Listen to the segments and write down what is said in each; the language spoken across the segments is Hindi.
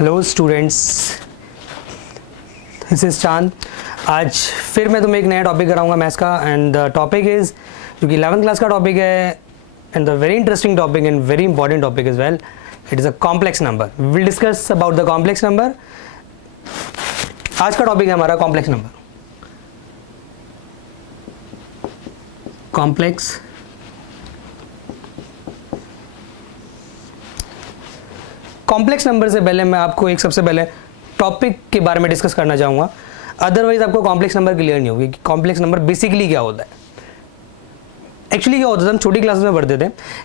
हेलो स्टूडेंट्स, दिस इज चांद। आज फिर मैं तुम्हें एक नया टॉपिक कराऊंगा मैथ्स का, एंड द टॉपिक इज़, जो कि 11th क्लास का टॉपिक है, and the very interesting topic and very important topic is well, it is a complex number. We will discuss about the complex number. आज का टॉपिक है हमारा कॉम्प्लेक्स नंबर। कॉम्प्लेक्स नंबर से पहले मैं आपको एक सबसे पहले टॉपिक के बारे में डिस्कस करना चाहूँगा, अदरवाइज आपको कॉम्प्लेक्स नंबर क्लियर नहीं होगी कि कॉम्प्लेक्स नंबर बेसिकली क्या होता है। एक्चुअली क्या होता था, हम छोटी क्लास में पढ़ते थे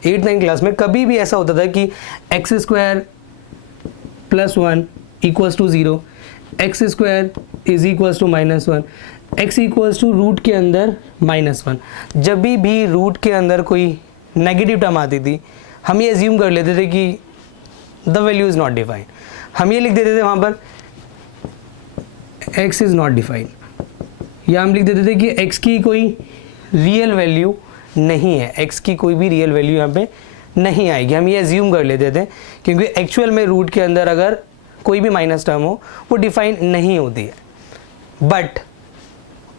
8-9 क्लास में, कभी भी ऐसा होता था कि x² + 1 = 0, x² = -1, x = रूट के अंदर -1। जब भी रूट के अंदर कोई नेगेटिव टर्म आती थी, हम ये एज्यूम कर लेते थे कि the value is not defined. हम ये लिख देते थे वहाँ पर x इज नॉट डिफाइंड, या हम लिख देते थे कि x की कोई रियल वैल्यू नहीं है, x की कोई भी रियल वैल्यू यहाँ पे नहीं आएगी। हम ये एज्यूम कर लेते थे क्योंकि एक्चुअल में रूट के अंदर अगर कोई भी माइनस टर्म हो वो डिफाइंड नहीं होती है। बट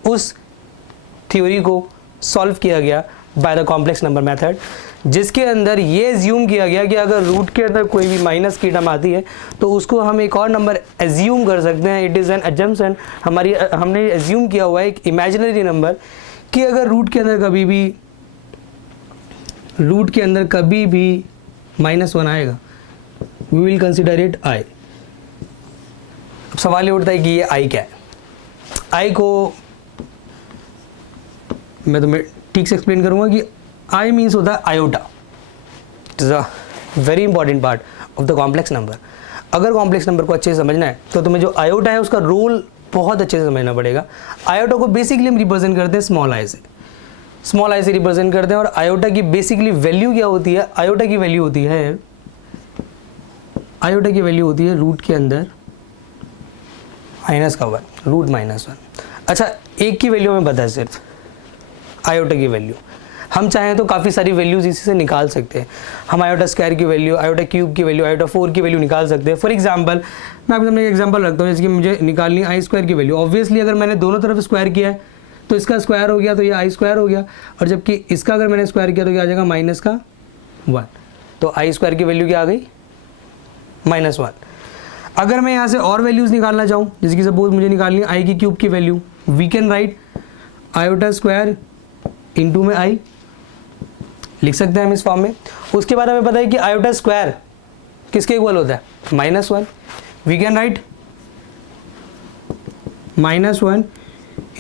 उस थ्योरी को सॉल्व किया गया by the complex number method, जिसके अंदर ये एज्यूम किया गया कि अगर रूट के अंदर कोई भी माइनस की टर्म आती है तो उसको हम एक और नंबर एज्यूम कर सकते हैं। It is an assumption. हमने एज्यूम किया हुआ है एक इमेजिनरी नंबर कि अगर रूट के अंदर कभी भी -1 आएगा, we will consider it i। अब सवाल ये उठता है कि ये i क्या है। i को मैं तुम्हें ठीक से एक्सप्लेन करूंगा कि I मीन्स होता है iota. It is a very important part of the complex number. अगर कॉम्प्लेक्स नंबर को अच्छे से समझना है तो तुम्हें जो आयोटा है उसका रोल बहुत अच्छे से समझना पड़ेगा। आयोटा को बेसिकली हम रिप्रेजेंट करते हैं स्मॉल आई से, रिप्रेजेंट करते हैं। और आयोटा की बेसिकली वैल्यू क्या होती है? आयोटा की वैल्यू होती है रूट के अंदर -1, रूट -1। अच्छा, एक की वैल्यू हमें पता है सिर्फ, आयोटा की वैल्यू। हम चाहें तो काफ़ी सारी वैल्यूज इसी से निकाल सकते हैं। हम आयोटा स्क्वायर की वैल्यू, आयोटा क्यूब की वैल्यू, आयोटा 4 की वैल्यू निकाल सकते हैं। फॉर एग्जांपल मैं आपके सामने एक एग्जांपल रखता हूँ, जैसे कि मुझे निकालनी है i² की वैल्यू। ऑब्वियसली अगर मैंने दोनों तरफ स्क्वायर किया है तो इसका स्क्वायर हो गया तो ये i² हो गया, और जबकि इसका अगर मैंने स्क्वायर किया तो क्या आ जाएगा -1। तो i² की वैल्यू क्या आ गई? -1। अगर मैं यहाँ से और वैल्यूज़ निकालना चाहूँ, जैसे कि सपोज मुझे निकालनी है i³ की value, we can write iota square into में i, लिख सकते हैं हम इस फॉर्म में। उसके बाद हमें पता है कि आयोटा स्क्वायर किसके इक्वल होता है? -1। वी कैन राइट -1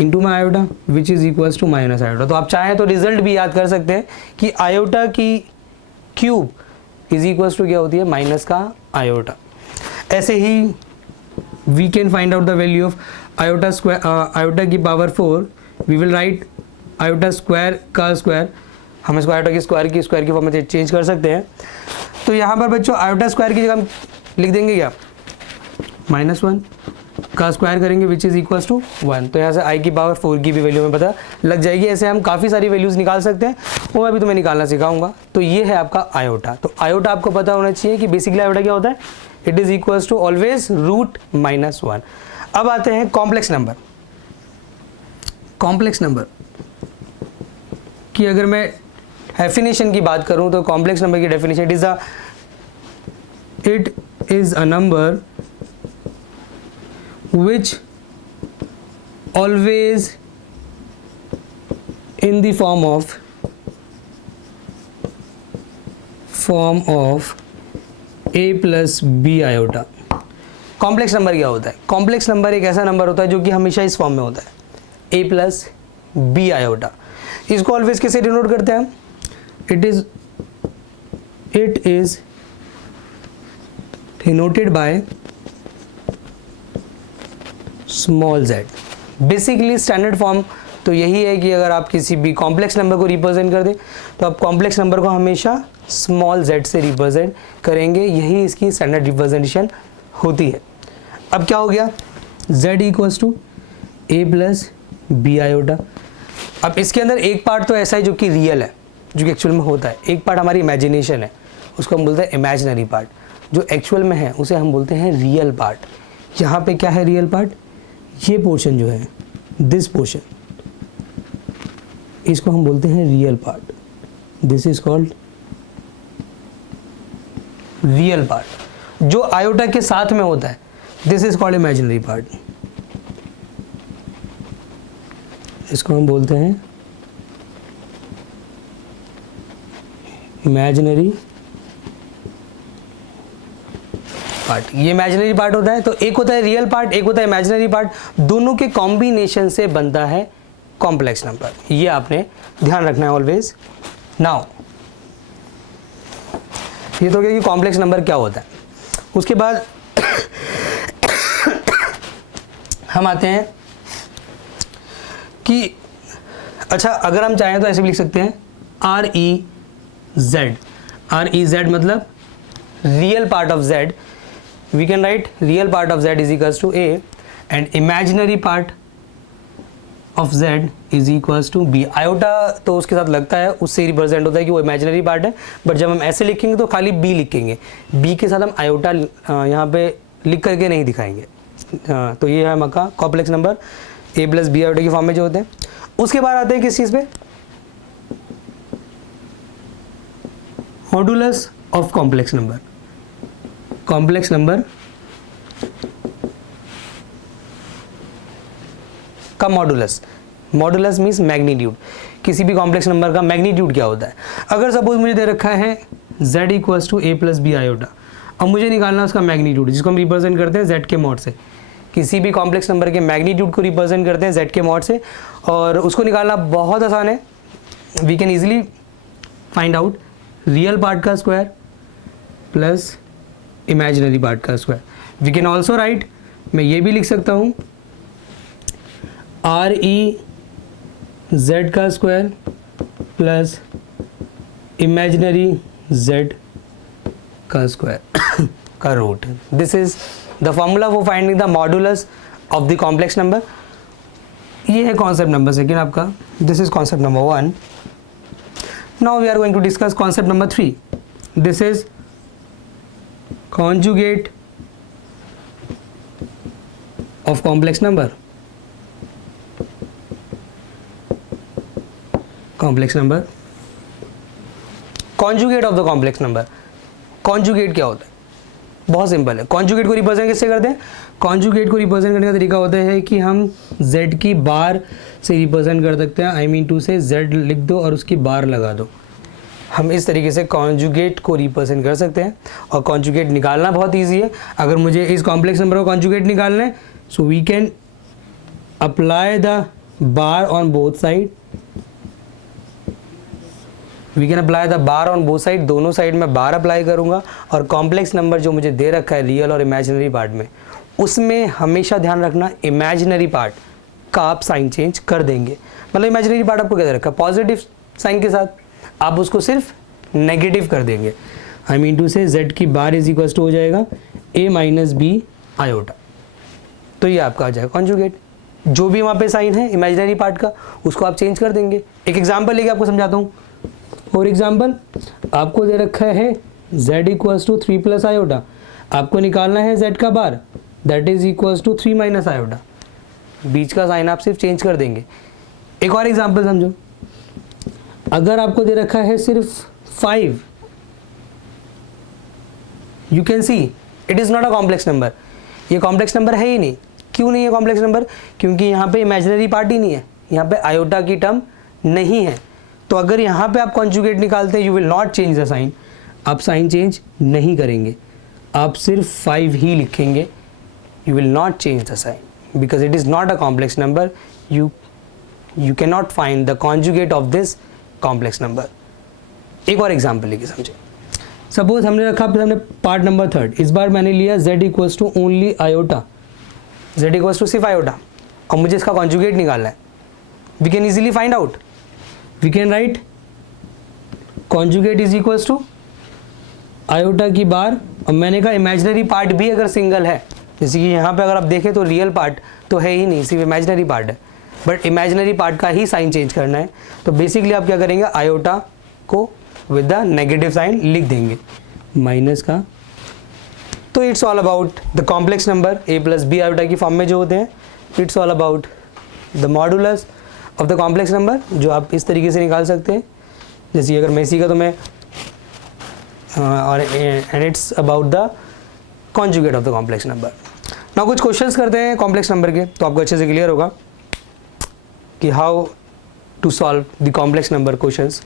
इंटू में iota which is equals to minus iota. तो आप चाहें तो रिजल्ट भी याद कर सकते हैं कि आयोटा की क्यूब इज इक्वल्स टू क्या होती है? माइनस का आयोटा। ऐसे ही we can find out the value of iota square, iota की power 4। We will write iota square का स्क्वायर, हम इसको आयोटा की स्क्वायर की फॉर्म में चेंज कर सकते हैं। तो यहाँ पर बच्चों आयोटा स्क्वायर की जगह हम लिख देंगे क्या? -1 का स्क्वायर करेंगे विच इज़ इक्वल्स टू 1। तो यहाँ से i की पावर 4 की भी वैल्यू में पता लग जाएगी। ऐसे हम काफ़ी सारी वैल्यूज़ निकाल सकते हैं, वो मैं भी तुम्हें निकालना सिखाऊंगा। तो ये है आपका आयोटा। तो आयोटा आपको पता होना चाहिए कि बेसिकली आयोटा क्या होता है? It is equals to always root -1। अब आते हैं कॉम्प्लेक्स नंबर। कॉम्प्लेक्स नंबर की अगर मैं डेफिनेशन की बात करूं तो कॉम्प्लेक्स नंबर की definition, it is a number which always in the form of a plus b iota। Complex number क्या होता है? कॉम्प्लेक्स नंबर एक ऐसा नंबर होता है जो कि हमेशा इस फॉर्म में होता है, a plus b iota। इसको ऑलवेज कैसे डिनोट करते हैं हम? It is denoted by small z। Basically standard form तो यही है कि अगर आप किसी भी कॉम्प्लेक्स नंबर को रिप्रेजेंट कर दें तो आप कॉम्प्लेक्स नंबर को हमेशा स्मॉल z से रिप्रेजेंट करेंगे। यही इसकी स्टैंडर्ड रिप्रेजेंटेशन होती है। अब क्या हो गया? z equals to a plus b iota. अब इसके अंदर एक पार्ट तो ऐसा है जो कि रियल है, जो कि एक्चुअल में होता है, एक पार्ट हमारी इमेजिनेशन है, उसको हम बोलते हैं इमेजिनरी पार्ट। जो एक्चुअल में है उसे हम बोलते हैं रियल पार्ट। यहाँ पे क्या है रियल पार्ट? ये पोर्शन जो है, दिस पोर्शन, इसको हम बोलते हैं real part. This is called real part. जो आयोटा के साथ में होता है, this is called imaginary part. इसको हम बोलते हैं इमेजिनरी पार्ट। ये इमेजिनरी पार्ट होता है। तो एक होता है रियल पार्ट, एक होता है इमेजिनरी पार्ट। दोनों के कॉम्बिनेशन से बनता है कॉम्प्लेक्स नंबर। ये आपने ध्यान रखना है ऑलवेज। नाउ ये तो क्या कि कॉम्प्लेक्स नंबर क्या होता है। उसके बाद हम आते हैं कि अच्छा, अगर हम चाहें तो ऐसे भी लिख सकते हैं REZ। REZ मतलब real part of Z। We can write real part of Z is equals to A and imaginary part of Z is equals to B। Iota तो उसके साथ लगता है, उससे रिप्रेजेंट होता है कि वो इमेजिनरी पार्ट है, बट जब हम ऐसे लिखेंगे तो खाली B लिखेंगे। B के साथ हम आयोटा यहाँ पे लिख करके नहीं दिखाएंगे। तो ये है हमारा complex number A plus B iota की फॉर्म में जो होते हैं। उसके बाद आते हैं किस चीज़ पे? Modulus of complex number. Complex number का मॉडुलस। Modulus means magnitude. किसी भी कॉम्प्लेक्स नंबर का मैग्नीट्यूड क्या होता है? अगर सपोज मुझे दे रखा है z equals to A plus B iota, अब मुझे निकालना उसका मैग्नीट्यूड, जिसको हम रिप्रेजेंट करते हैं z के मॉड से। किसी भी कॉम्प्लेक्स नंबर के मैग्नीट्यूड को रिप्रेजेंट करते हैं z के मॉड से, और उसको निकालना बहुत आसान है। We can easily find out real part का स्क्वायर प्लस इमेजिनरी पार्ट का square. We can also write, मैं ये भी लिख सकता हूँ REZ का स्क्वायर प्लस इमेजिनरी z का स्क्वायर का root. This is the formula for finding the modulus of the complex number. ये है कॉन्सेप्ट नंबर सेकेंड आपका। This is concept number 1। Now we are going to discuss concept number 3। This is conjugate of complex number। complex number, conjugate of the complex number। conjugate क्या होता है? बहुत सिंपल है। conjugate को रिप्रेजेंट किससे करते हैं? conjugate को रिप्रेजेंट करने का तरीका होता है कि हम z की बार से रिप्रेजेंट कर सकते हैं। आई मीन टू से z लिख दो और उसकी बार लगा दो। हम इस तरीके से कॉन्जुगेट को रिप्रेजेंट कर सकते हैं, और कॉन्जुगेट निकालना बहुत इजी है। अगर मुझे इस कॉम्प्लेक्स नंबर को कॉन्जुगेट निकालना है, so we can apply the bar on both side. We can apply the bar on both side. दोनों साइड में बार अप्लाई करूंगा, और कॉम्प्लेक्स नंबर जो मुझे दे रखा है रियल और इमेजिनरी पार्ट में, उसमें हमेशा ध्यान रखना इमेजिनरी पार्ट का आप साइन चेंज कर देंगे। मतलब इमेजिनरी पार्ट आपको क्या दे रखा है? पॉजिटिव साइन के साथ आप उसको सिर्फ नेगेटिव कर देंगे। आई मीन टू से z की बार इज इक्वल टू हो जाएगा a माइनस बी आयोटा। तो ये आपका आ जाएगा कॉन्जुगेट। जो भी वहाँ पे साइन है इमेजिनरी पार्ट का, उसको आप चेंज कर देंगे। एक एग्जांपल लेके आपको समझाता हूँ। फॉर एग्जांपल, आपको दे रखा है z equals to 3 plus iota. आपको निकालना है z का bar, that is equals to 3 minus iota. बीच का साइन आप सिर्फ चेंज कर देंगे। एक और एग्जाम्पल समझो। अगर आपको दे रखा है सिर्फ 5, you can see it is not a complex number. ये कॉम्प्लेक्स नंबर है ही नहीं। क्यों नहीं है कॉम्प्लेक्स नंबर? क्योंकि यहाँ पे इमेजिनरी पार्ट ही नहीं है, यहाँ पे आयोटा की टर्म नहीं है। तो अगर यहाँ पे आप कॉन्जुगेट निकालते हैं, you will not change the sign. आप साइन चेंज नहीं करेंगे, आप सिर्फ 5 ही लिखेंगे। You will not change the sign because it is not a complex number. You can not find the conjugate of this complex number. एक और एग्जाम्पल लेके समझे। सपोज हमने रखा, हमने पार्ट नंबर 3। इस बार मैंने लिया z equals to only iota. z equals to सिर्फ आयोटा, और मुझे इसका कॉन्जुगेट निकालना है। We can easily find out. We can write conjugate is equals to iota की बार, और मैंने कहा इमेजिनरी पार्ट भी अगर सिंगल है, जैसे कि यहाँ पे अगर आप देखें तो रियल पार्ट तो है ही नहीं, सिर्फ इमेजिनरी पार्ट है, बट इमेजिनरी पार्ट का ही साइन चेंज करना है। तो बेसिकली आप क्या करेंगे, आयोटा को विद द नेगेटिव साइन लिख देंगे। माइनस का तो it's all about the complex number a plus B iota की फॉर्म में जो होते हैं. It's all about the modulus of the complex number, जो आप इस तरीके से निकाल सकते हैं. जैसे अगर मैं इसी का तो मैं और and it's about the conjugate of the complex number. ना कुछ क्वेश्चंस करते हैं कॉम्प्लेक्स नंबर के, तो आपको अच्छे से क्लियर होगा कि how to solve the complex number questions.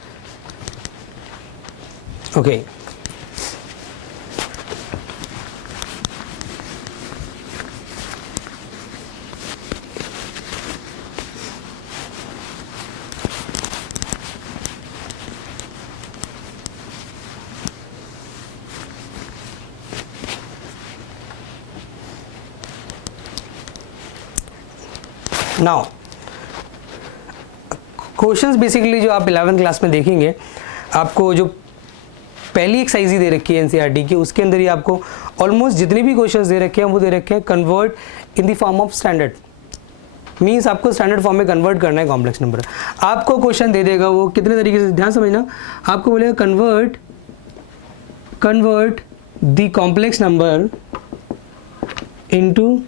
Okay, now questions basically जो आप 11th क्लास में देखेंगे, आपको जो पहली एक्सरसाइज ही दे रखी है एनसीईआरटी की, उसके अंदर ही आपको ऑलमोस्ट जितने भी क्वेश्चंस दे रखे हैं वो दे रखे हैं convert in the form of standard. Means आपको स्टैंडर्ड फॉर्म में कन्वर्ट करना है कॉम्प्लेक्स नंबर. आपको क्वेश्चन दे देगा वो कितने तरीके से, ध्यान समझना, आपको बोलेगा convert the complex number into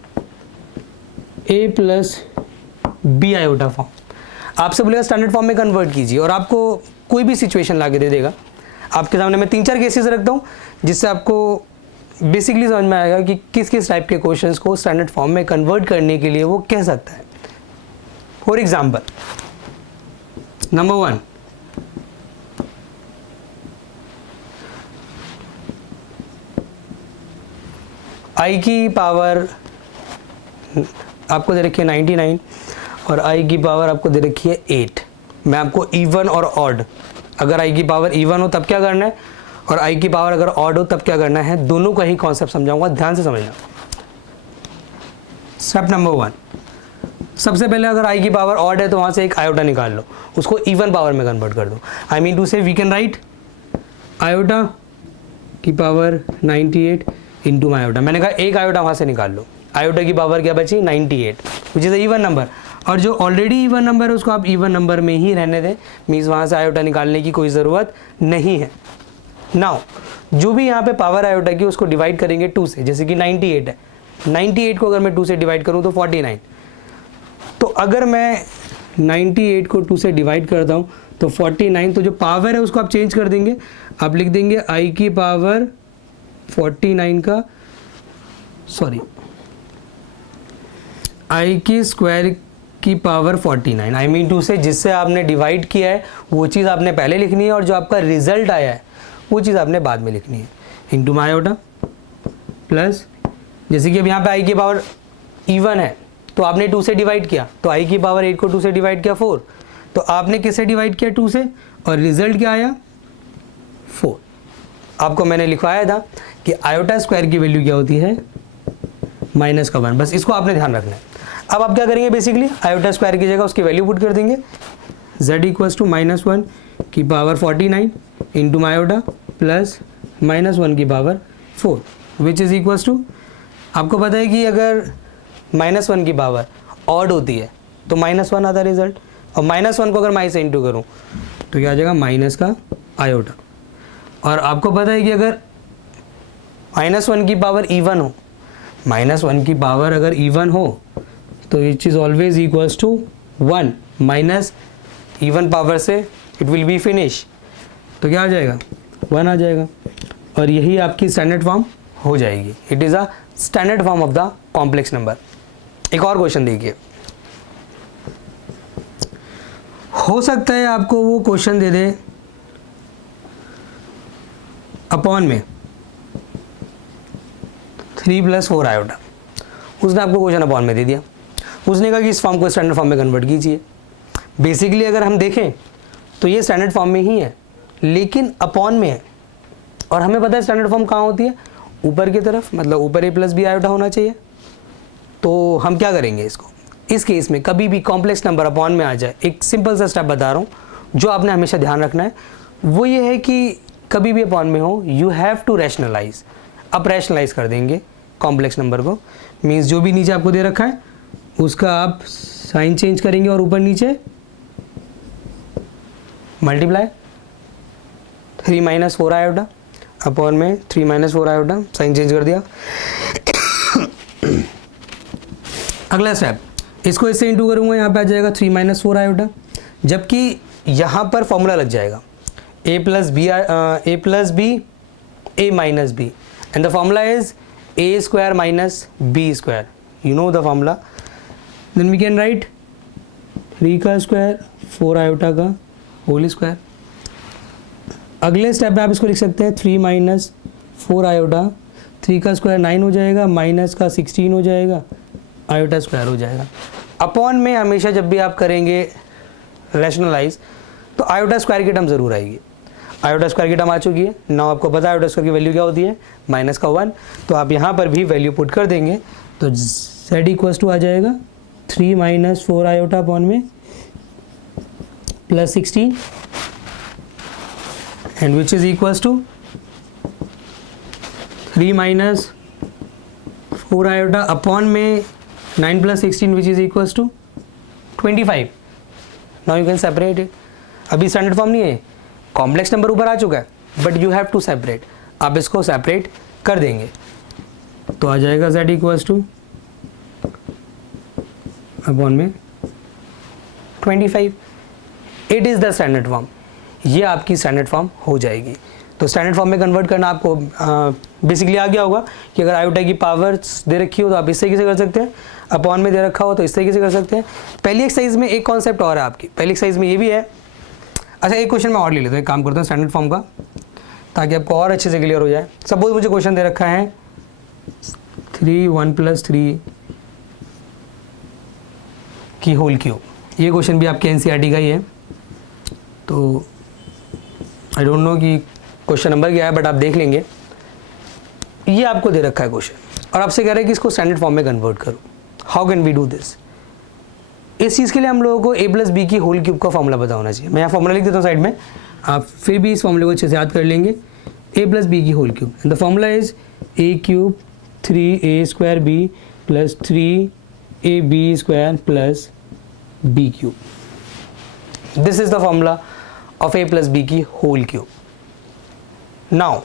a plus B iota form. आपसे बोलेगा स्टैंडर्ड फॉर्म में कन्वर्ट कीजिए, और आपको कोई भी सिचुएशन ला के दे देगा. आपके सामने मैं 3-4 केसेस रखता हूँ जिससे आपको बेसिकली समझ में आएगा कि किस किस टाइप के क्वेश्चंस को स्टैंडर्ड फॉर्म में कन्वर्ट करने के लिए वो कह सकता है. फॉर एग्जाम्पल, नंबर 1, आई की पावर आपको दे रखी है 99 और आई की पावर आपको दे रखी है 8. मैं आपको इवन और ऑड, अगर आई की पावर इवन हो तब क्या करना है, और आई की पावर अगर ऑड हो तब क्या करना है, दोनों का ही कॉन्सेप्ट समझाऊंगा. ध्यान से समझना. स्टेप नंबर 1, सबसे पहले अगर आई की पावर ऑड है तो वहां से एक आयोटा निकाल लो, उसको इवन पावर में कन्वर्ट कर दो. आई मीन टू से वी कैन राइट आयोटा की पावर 98 इंटू आयोटा. मैंने कहा एक आयोटा वहां से निकाल लो. आयोटा की पावर क्या बची, 98, विच इज इवन नंबर. और जो ऑलरेडी इवन नंबर है उसको आप इवन नंबर में ही रहने दें. मीन्स वहाँ से आयोटा निकालने की कोई ज़रूरत नहीं है. नाउ जो भी यहाँ पे पावर आयोटा की उसको डिवाइड करेंगे 2 से. जैसे कि 98 है, 98 को अगर मैं 2 से डिवाइड करूँ तो 49. तो अगर मैं 98 को 2 से डिवाइड करता हूँ तो 49, तो जो पावर है उसको आप चेंज कर देंगे. आप लिख देंगे आई की पावर 49 का, सॉरी, आई की स्क्वायर की पावर 49. आई मीन टू से जिससे आपने डिवाइड किया है वो चीज़ आपने पहले लिखनी है, और जो आपका रिजल्ट आया है वो चीज़ आपने बाद में लिखनी है. इंटू माई आयोटा प्लस, जैसे कि अब यहाँ पे आई की पावर इवन है तो आपने 2 से डिवाइड किया, तो आई की पावर 8 को 2 से डिवाइड किया 4, तो आपने किससे डिवाइड किया 2 से, और रिजल्ट क्या आया 4. आपको मैंने लिखवाया था कि आयोटा स्क्वायर की वैल्यू क्या होती है, माइनस का 1. बस इसको आपने ध्यान रखना है. अब आप क्या करेंगे, बेसिकली आयोटा स्क्वायर की जगह उसकी वैल्यू पुट कर देंगे. z इक्वल्स टू -1 की पावर 49 इंटू आयोटा प्लस -1 की power 4, which is equals to, आपको पता है कि अगर -1 की पावर ऑड होती है तो -1 आता रिजल्ट, और -1 को अगर माइनस से इंटू करूँ तो क्या आ जाएगा, माइनस का आयोटा. और आपको पता है कि अगर -1 की पावर इवन हो, -1 की पावर अगर इवन हो तो it is always equals to 1 minus even power से इट विल बी फिनिश, तो क्या आ जाएगा 1 आ जाएगा. और यही आपकी स्टैंडर्ड फॉर्म हो जाएगी. It is a standard form of the complex number. एक और क्वेश्चन देखिए. हो सकता है आपको वो क्वेश्चन दे दे अपॉन में 3 + 4 आयोटा. उसने आपको क्वेश्चन अपॉन में दे दिया, उसने कहा कि इस फॉर्म को स्टैंडर्ड फॉर्म में कन्वर्ट कीजिए. बेसिकली अगर हम देखें तो ये स्टैंडर्ड फॉर्म में ही है, लेकिन अपॉन में है, और हमें पता है स्टैंडर्ड फॉर्म कहाँ होती है, ऊपर की तरफ, मतलब ऊपर a + b आयोटा होना चाहिए. तो हम क्या करेंगे इसको, इस केस में कभी भी कॉम्प्लेक्स नंबर अपॉन में आ जाए, एक सिंपल सा स्टेप बता रहा हूँ जो आपने हमेशा ध्यान रखना है, वो ये है कि कभी भी अपॉन में हो यू हैव टू रैशनलाइज. आप रैशनलाइज कर देंगे कॉम्प्लेक्स नंबर को. मीन्स जो भी नीचे आपको दे रखा है उसका आप साइन चेंज करेंगे और ऊपर नीचे मल्टीप्लाई 3 - 4 आयोटा. अपॉन में 3 माइनस 4 आयोटा, साइन चेंज कर दिया। अगला स्टेप, इसको इससे इंटू करूँगा, यहाँ पे आ जाएगा 3 माइनस 4 आयोटा, जबकि यहाँ पर फॉर्मूला लग जाएगा a plus B a minus B, and the formula is a square minus b square, you know the formula. Then we can write 3 का स्क्वायर 4 आयोटा का होल स्क्वायर। अगले स्टेप में आप इसको लिख सकते हैं 3 माइनस 4 आयोटा, 3 का स्क्वायर 9 हो जाएगा, माइनस का 16 हो जाएगा, आयोटा स्क्वायर हो जाएगा। अपॉन में हमेशा जब भी आप करेंगे रैशनलाइज तो आयोटा स्क्वायर की टर्म ज़रूर आएगी। आयोटा स्क्वायर की टर्म आ चुकी है। नाउ आपको पता है आयोटा स्क्वायर की वैल्यू क्या होती है, माइनस का 1, तो आप यहाँ पर भी वैल्यू पुट कर देंगे तो z इक्वल्स टू आ जाएगा 3 माइनस 4 आयोटा अपॉन में plus 16 and which is equals to 3 minus 4 iota upon में 9 plus 16 which is equals to 25। Now you can separate it. अभी स्टैंडर्ड फॉर्म नहीं है, कॉम्प्लेक्स नंबर ऊपर आ चुका है, but you have to separate. आप इसको सेपरेट कर देंगे तो आ जाएगा z इक्वल्स टू अपॉन में 25। It is the standard form. ये आपकी स्टैंडर्ड फॉर्म हो जाएगी। तो स्टैंडर्ड फॉर्म में कन्वर्ट करना आपको बेसिकली आ गया होगा कि अगर आयोटा की पावर्स दे रखी हो तो आप इस तरीके से कर सकते हैं, अपॉन में दे रखा हो तो इस तरीके से कर सकते हैं। पहली एक्सरसाइज में एक कॉन्सेप्ट और है आपकी, पहली एक्सरसाइज में ये भी है। अच्छा, एक क्वेश्चन मैं और ले लेता हूँ, एक काम करता हूँ स्टैंडर्ड फॉर्म का, ताकि आपको और अच्छे से क्लियर हो जाए। सपोज मुझे क्वेश्चन दे रखा है 3 1 + 3 की होल क्यूब। ये क्वेश्चन भी आपके एनसीईआरटी का ही है, तो आई डोंट नो कि क्वेश्चन नंबर क्या है, बट आप देख लेंगे। ये आपको दे रखा है क्वेश्चन और आपसे कह रहे हैं कि इसको स्टैंडर्ड फॉर्म में कन्वर्ट करो। How can we do this? इस चीज़ के लिए हम लोगों को a + b की होल क्यूब का फॉर्मूला पता होना चाहिए। मैं यहाँ फॉर्मूला लिख देता हूँ साइड में, आप फिर भी इस फॉर्मूले को अच्छे से याद कर लेंगे। a + b की whole cube and the formula is a³ 3a² b + 3ab² + b³। This is the formula of a + b की whole cube. Now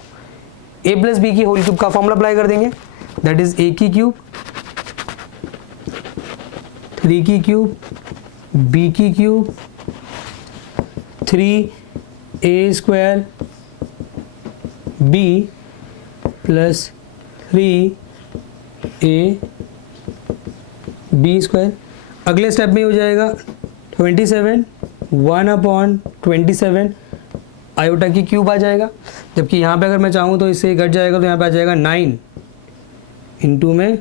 a + b की होल क्यूब का फॉर्मूला अप्लाई कर देंगे, that is a³ 3³ b³ 3a² b + 3ab²। अगले स्टेप में हो जाएगा 27 1/27 आयोटा की क्यूब आ जाएगा, जबकि यहाँ पे अगर मैं चाहूँ तो इससे घट जाएगा, तो यहाँ पे आ जाएगा 9 इंटू में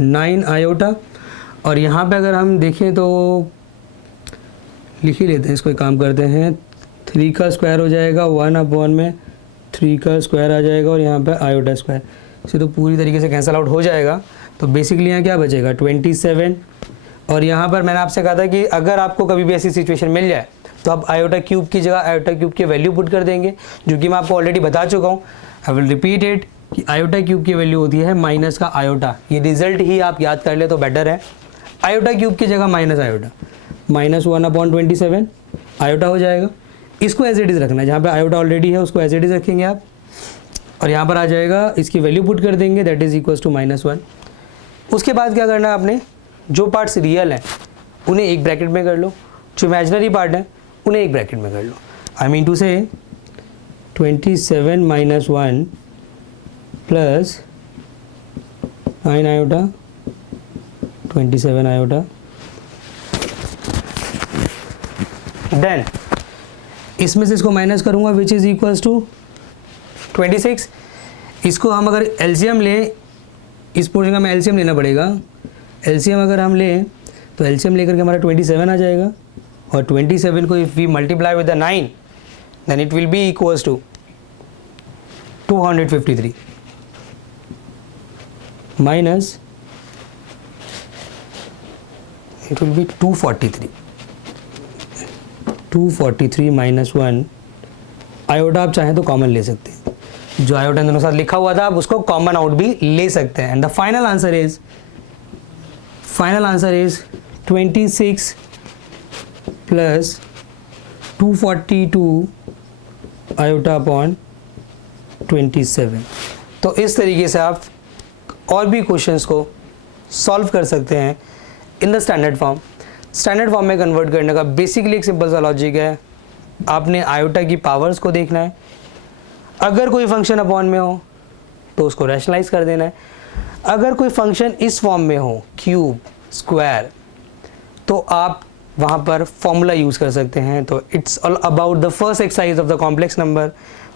9 आयोटा। और यहाँ पे अगर हम देखें तो लिख ही लेते हैं, इसको एक काम करते हैं, 3 का स्क्वायर हो जाएगा 1/3 का स्क्वायर आ जाएगा और यहाँ पे आयोटा स्क्वायर, इसे तो पूरी तरीके से कैंसिल आउट हो जाएगा। तो बेसिकली यहाँ क्या बचेगा 27। और यहाँ पर मैंने आपसे कहा था कि अगर आपको कभी भी ऐसी सिचुएशन मिल जाए तो आप आयोटा क्यूब की जगह आयोटा क्यूब की वैल्यू पुट कर देंगे, जो कि मैं आपको ऑलरेडी बता चुका हूँ। आई विल रिपीट इट कि आयोटा क्यूब की वैल्यू होती है माइनस का आयोटा। ये रिजल्ट ही आप याद कर ले तो बेटर है। आयोटा क्यूब की जगह माइनस आयोटा, -1/27 आयोटा हो जाएगा। इसको एज इट इज़ रखना है, जहाँ पे आयोटा ऑलरेडी है उसको एज इट इज़ रखेंगे आप, और यहाँ पर आ जाएगा, इसकी वैल्यू पुट कर देंगे, दैट इज इक्वल्स टू -1। उसके बाद क्या करना है आपने, जो पार्ट्स रियल हैं उन्हें एक ब्रैकेट में कर लो, जो इमेजिनरी पार्ट हैं उन्हें एक ब्रैकेट में कर लो। आई मीन टू से 27 - 1 प्लस 9 आयोटा 27 आयोटा। देन इसमें से इसको माइनस करूंगा विच इज इक्वल्स टू 26। इसको हम अगर एलसीएम लें, इस पोर्शन का हमें एलसीएम लेना पड़ेगा। एलसीएम अगर हम लें तो एलसीएम लेकर के हमारा 27 आ जाएगा, और 27 को if we multiply with the 9 then it will be equals to 253 minus it will be 243 -1 iota. आप चाहें तो कॉमन ले सकते हैं, जो आयोटा दोनों साथ लिखा हुआ था आप उसको कॉमन आउट भी ले सकते हैं। And the final answer is 26 + 242 iota upon 27। तो इस तरीके से आप और भी क्वेश्चंस को सॉल्व कर सकते हैं in the standard form. Standard form में कन्वर्ट करने का बेसिकली एक सिंपल सा लॉजिक है, आपने आयोटा की पावर्स को देखना है, अगर कोई फंक्शन अपॉन में हो तो उसको रैशनलाइज कर देना है, अगर कोई फंक्शन इस फॉर्म में हो क्यूब स्क्वायर तो आप वहाँ पर फॉर्मूला यूज़ कर सकते हैं। तो it's all about the first exercise of the complex number.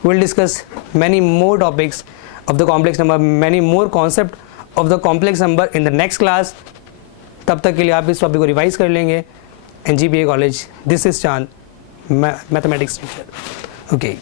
Will discuss many more topics of the complex number, many more concept of the complex number in the next class। तब तक के लिए आप इस टॉपिक को रिवाइज कर लेंगे। NGPA कॉलेज, दिस इज चांद, मैथमेटिक्स टीचर। ओके।